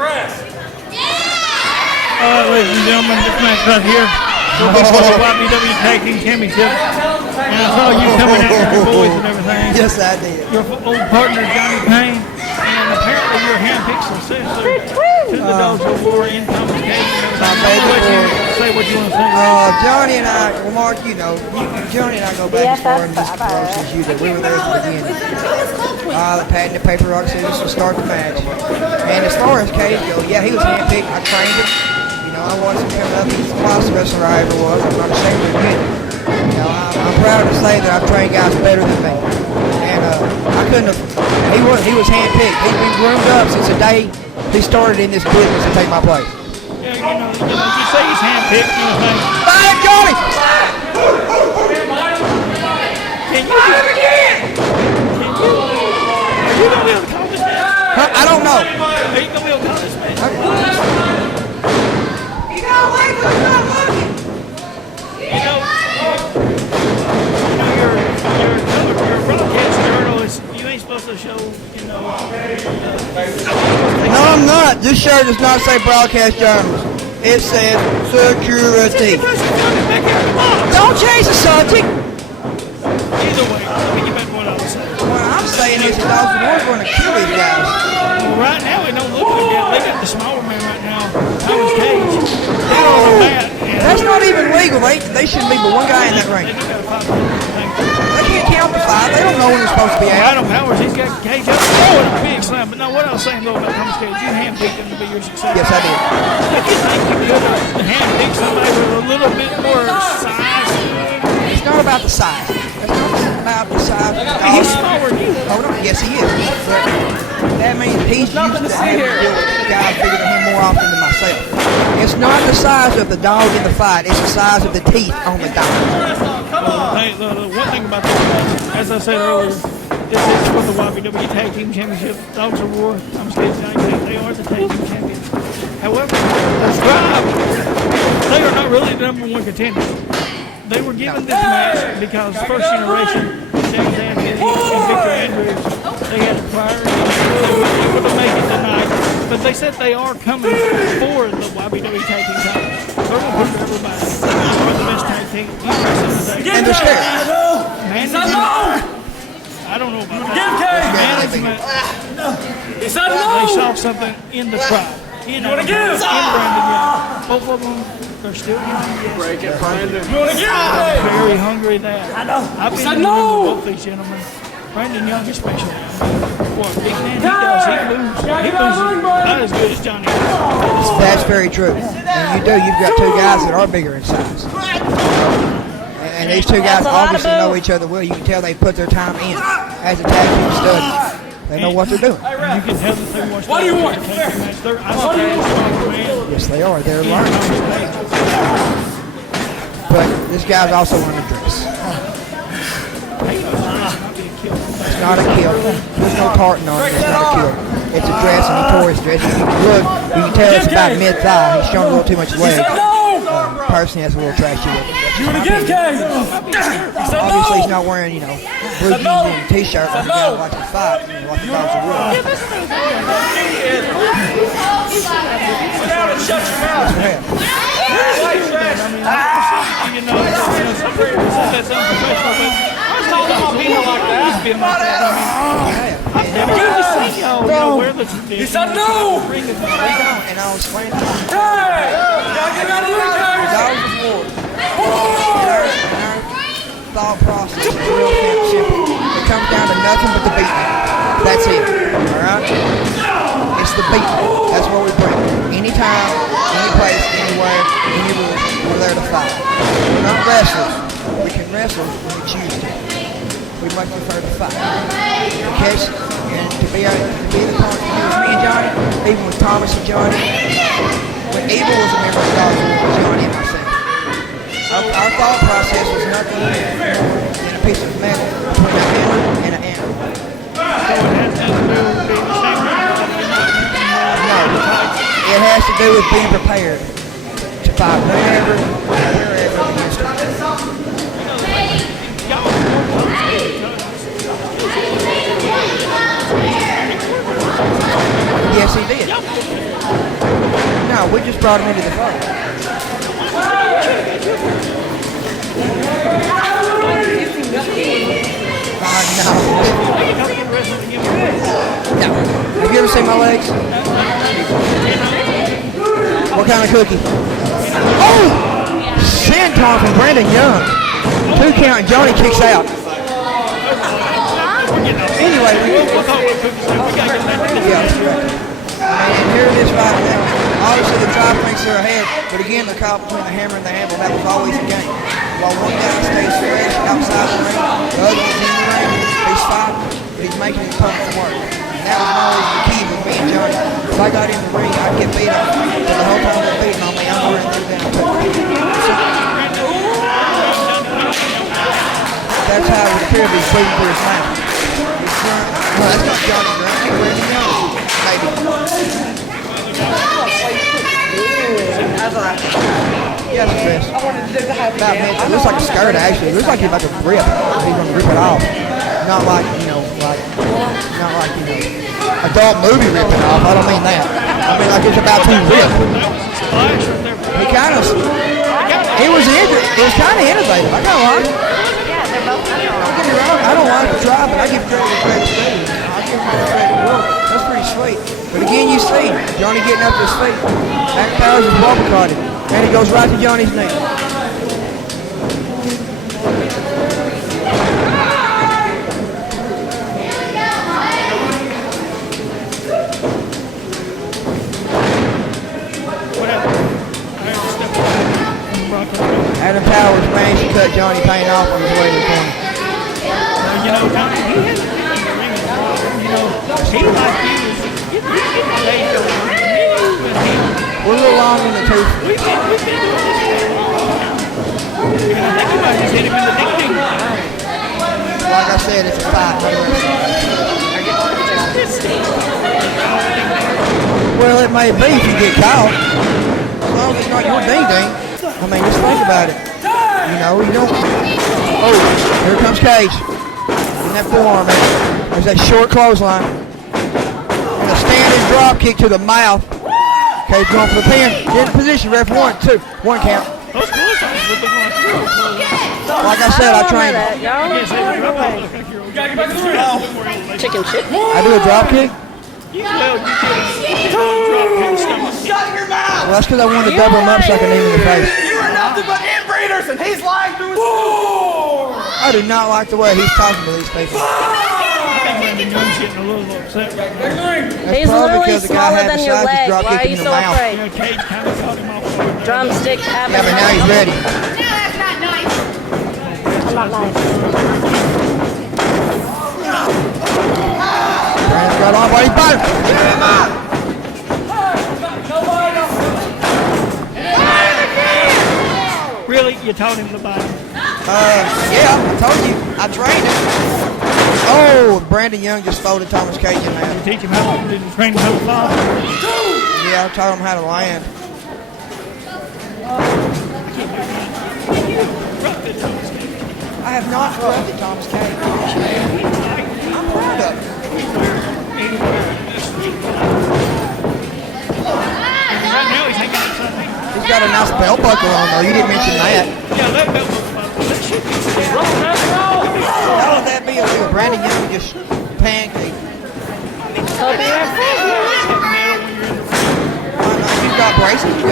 All right, ladies and gentlemen, this match right here will be for the YBW Tag-Team Championship. And I saw you coming out with your boys and everything. Yes, I did. Your old partner, Johnny Payne, and apparently your handpicked successor to the Dogs of War in Thomas Cage. I'm going to let you say what you want to say. Johnny and I, well, Mark, you know, Johnny and I go back as far in this close as you do. We were there at the beginning. The pad and the paper rock scissors to start the match. And as far as Cage goes, yeah, he was handpicked. I trained him. You know, I watched him coming up. He's the fastest wrestler I ever was. I'm not ashamed to admit it. You know, I'm proud to say that I've trained guys better than me. And I couldn't have, he was handpicked. He's been groomed up since the day he started in this business to take my place. Yeah, you say he's handpicked, you know. Fire, Johnny! Can you? Are you going to be able to call this match? I don't know. Are you going to be able to call this match? Your broadcast journalist, you ain't supposed to show, No, I'm not. This shirt does not say broadcast journalist. It says security. Don't change the subject. Either way, let me get back to what I was saying. What I'm saying is the Dogs of War are going to kill these guys. Well, right now, it don't look like that. They got the smaller man right now, Thomas Cage. They're on the mat. That's not even legal. They shouldn't be but one guy in that ring. They do got a 5 They can't count to 5. They don't know when they're supposed to be out. Adam Powers, he's got Cage up. Oh, and a big slam. But now, what I was saying, though, about Thomas Cage, you handpicked him to be your successor. Yes, I did. If you think you could have handpicked somebody with a little bit more size, It's not about the size. It's not about the size. he's smaller than you. Oh, no. Yes, he is. But that means he's used to having to deal with guys bigger than him more often than myself. It's not the size of the dog in the fight. It's the size of the teeth on the dog. The one thing about this, as I said earlier, this is for the YBW Tag-Team Championship. Dogs of War, Thomas Cage, they are the Tag Team Champions. However, the Tribe, they are not really the #1 contenders. They were given this match because first generation, James Anthony and Victor Andrews, they had acquired and they were able to make it tonight. But they said they are coming for the YBW Tag Team title. They're going to put everybody. They're the best tag team. And they're scared. I don't know about that. Management, they saw something in the crowd. In Brandon Young. Both of them, they're still young. Break it, Brandon. Very hungry there. I've been in the room with both these gentlemen. Brandon Young especially. What big man he does, he loses not as good as Johnny. That's very true. And you do. You've got two guys that are bigger in size. And these two guys obviously know each other well. You can tell they put their time in as a tag team stud. They know what they're doing. You can tell that they watch the tag team match. They're strong man. Yes, they are. They're learning. But this guy's also learning to dress. It's not a kill. There's no tartan on it. It's not a kill. It's a dress, and he tore his dress. If you look, you can tell it's about mid-thigh. He's showing a little too much leg. Personally, that's a little trashy looking. You want to give Cage? Obviously, he's not wearing, blue jeans and a t-shirt like a guy who likes to fight and like the Dogs of War. Shut your mouth. Some people say that's unprofessional, but I was told I'm people like that. I've never even seen y'all wear the tradition. He said no! And I'll explain it to you. Hey! Y'all get out of here, Cage! Dogs of War. Our thought process is real simple. It comes down to nothing but the beating. That's it. Alright? It's the beating. That's what we bring. Anytime, any place, anywhere, any room, we're there to fight. We're not wrestlers. We can wrestle when we choose to. We much prefer to fight. Okay? And to be the partner with me and Johnny, even with Thomas and Johnny, when Evil was a member of the Dogs of War, Johnny and myself, our thought process was nothing more than a piece of metal between a hammer and an anvil. So it has nothing to do with being the same No, it has to do with being prepared to fight wherever against it. Yes, he did. No, we just brought him into the fight. No. Have you ever seen my legs? What kind of cookie? Oh! Senton from Brandon Young. 2 count and Johnny kicks out. Anyway, We'll talk about cookies now. We gotta get back to this. yeah, that's right. And here it is right now. Obviously the tribe thinks they're ahead, but again the call between the hammer and the anvil, that was always a game. While one guy stays fresh outside the ring, the other one's in the ring, he's fighting, but he's making his opponent work. And that was always the key with me and Johnny. If I got in the ring, I'd get beat on me. But the whole time they're beating on me, I'm wearing them down too. That's how it would appear to be sweeping through his mouth. No, that's not Johnny Grant, that's Brandon Young. Maybe. Yeah, that's Chris. About mentioned, it looks like a skirt actually. It looks like he's about to rip. He's gonna rip it off. Not like, adult movie ripping off. I don't mean that. I mean like it's about to rip. He kind of, it was kind of innovative. I kind of like it. Don't get me wrong, I don't like the try, but I give credit where credit's due. I give him credit to work. That's pretty sweet. But again, you see Johnny getting up to his feet. Mac Powers is walking caught him. And he goes right to Johnny's knee. Adam Powers managed to cut Johnny Payne off on his way to the corner. You know, Johnny, he hasn't been in the ring in a while. You know, he like you. We're a little long in the tooth. We've been doing this for a long time. You know, think about it, just hit him in the ding-ding. Like I said, it's a fight. Well, it may be if you get caught. As long as it's not your ding-ding. I mean, just think about it. You know, you don't... Oh, here comes Cage. In that forearm, man. There's that short clothesline. And a standing drop kick to the mouth. Cage going for the pin. In position, ref 1, 2. 1 count. Those clotheslines look like you're Like I said, I trained him. Chicken shit. I do a drop kick? You know, you get a drop kick stomach. Shut your mouth! Well, that's because I wanted to double him up so I could knee him in the face. You are nothing but inbreeders, and he's lying through his teeth. I do not like the way he's talking to these people. Brandon Young's getting a little upset right now. That's He's probably literally because the guy smaller had than your decided to leg. drop Why kick are him you in so the mouth. afraid? You know, Cage kind of caught him off. Drumstick Yeah, but now he's ready. That's not nice. I'm not nice. Brandon's got on, but he's better. Really? You told him to bite him? Yeah, I told you. I trained him. Oh, Brandon Young just folded Thomas Cage in You half. teach him how to, did you train him how to fall? Yeah, I taught him how to land. I have not corrupted Thomas Cage. I'm proud of him. Right now he's hanging out something. He's got a nice belt buckle on, though. You didn't mention that. Yeah, that belt was fun. That should be How would that be if Brandon Young just pancaked? Hope you're He's got braces. He's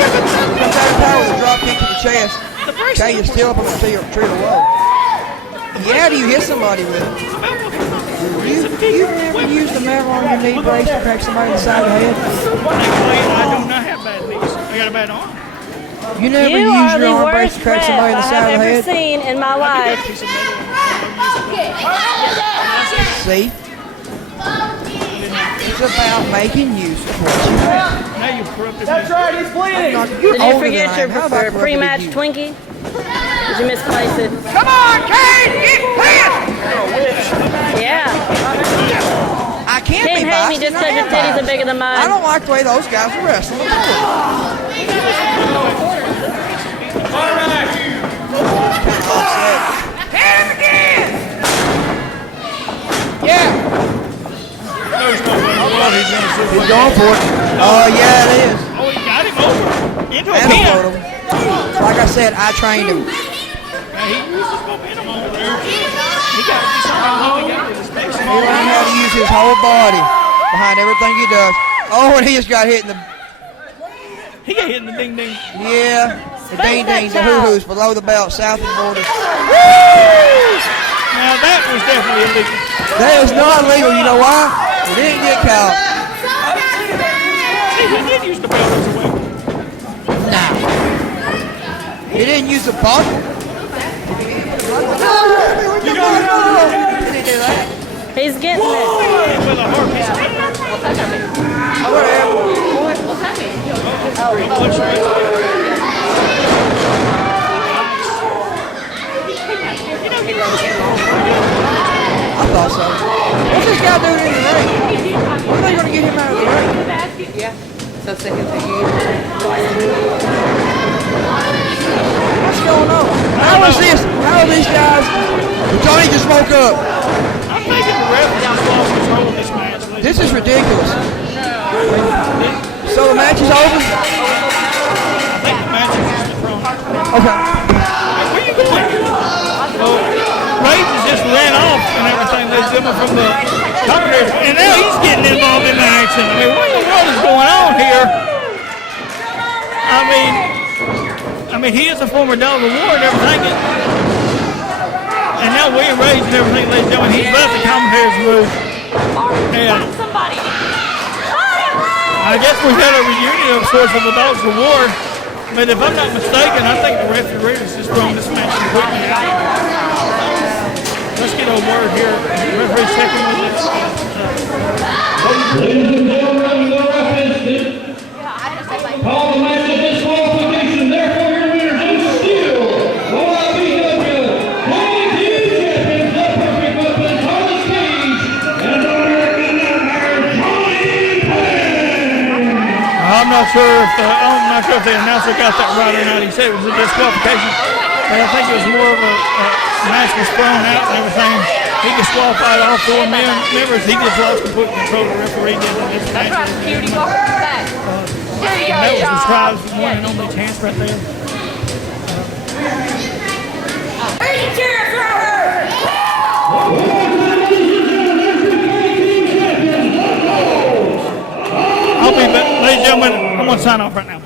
got comes out of power with a drop kick to the chest. Cage is still up on the tree of woe. Yeah, do you hit somebody with it? You ever used a metal on your knee brace to crack somebody in the side of the head? I do not have bad knees. I got a bad arm. You never You used are your the arm brace worst to crack ref somebody in the I side have of the ever head? seen in my I got a life. piece of metal. See? It's about making use of what you have. Now you've corrupted That's me. right, he's bleeding. You're Did you older forget than I your am. How about corrupted pre-match you? Twinkie? Did you misplace it? Come on, Cage! Get pissed! Yeah. I can't Can't be hate biased. me just and I because am your titties are biased. bigger than I mine. don't like the way those guys are wrestling. Hit him again! Yeah! There's no way in the world he's going to He's suplex. going for it. Oh, yeah, it is. Oh, he got him over. Into a And pin. float him. Like I said, I trained him. He was just going to pin him over there. He got to do something how he got to the station. He learned how to use his whole body behind everything he does. Oh, and he just got hit in the, He got hit in the ding ding. yeah, the ding-dings, the hoo-hoos below the belt, south of the border. Now that was definitely illegal. That is not legal. You know why? He didn't get caught. See, he did use the belt as a weapon. No. He didn't use the buckle. He didn't do that. He's getting it. With a hard piece of meat. I thought so. What's this guy doing in the ring? When are they going to get him out of the ring? Yeah. So second to you. What's going on? How is this? How are these guys? Johnny just woke up. I'm thinking the ref has just lost control of this match. This is ridiculous. So the match is over? I think the match is just thrown. Okay. Where you going? Well, Rage has just ran off and everything. They zimmer from the commentators. And now he's getting involved in the action. I mean, what in the world is going on here? I mean, he is a former dog of war and everything. And now William Rage and everything, ladies and gentlemen, he's left the commentators room. And I guess we've had a reunion of sorts of the dogs of war. But if I'm not mistaken, I think the referee has just thrown this match completely out. Let's get a word here. Referee checking with us. Ladies and gentlemen, the referee call the match of disqualification. Therefore, your winners in steel, YBW Tag-Team Champions, the perfect weapons on the stage, and the American Empire, Johnny Payne. I'm not sure if the announcer got that right or not. He said it was a disqualification, but I think it was more of a match was thrown out and everything. He disqualified all four members. He just lost complete control. The referee did in this match. Security, walk back. There you go, That was his John. prize one and only chance right there. I'll be back. Ladies and gentlemen, I'm going to sign off right now.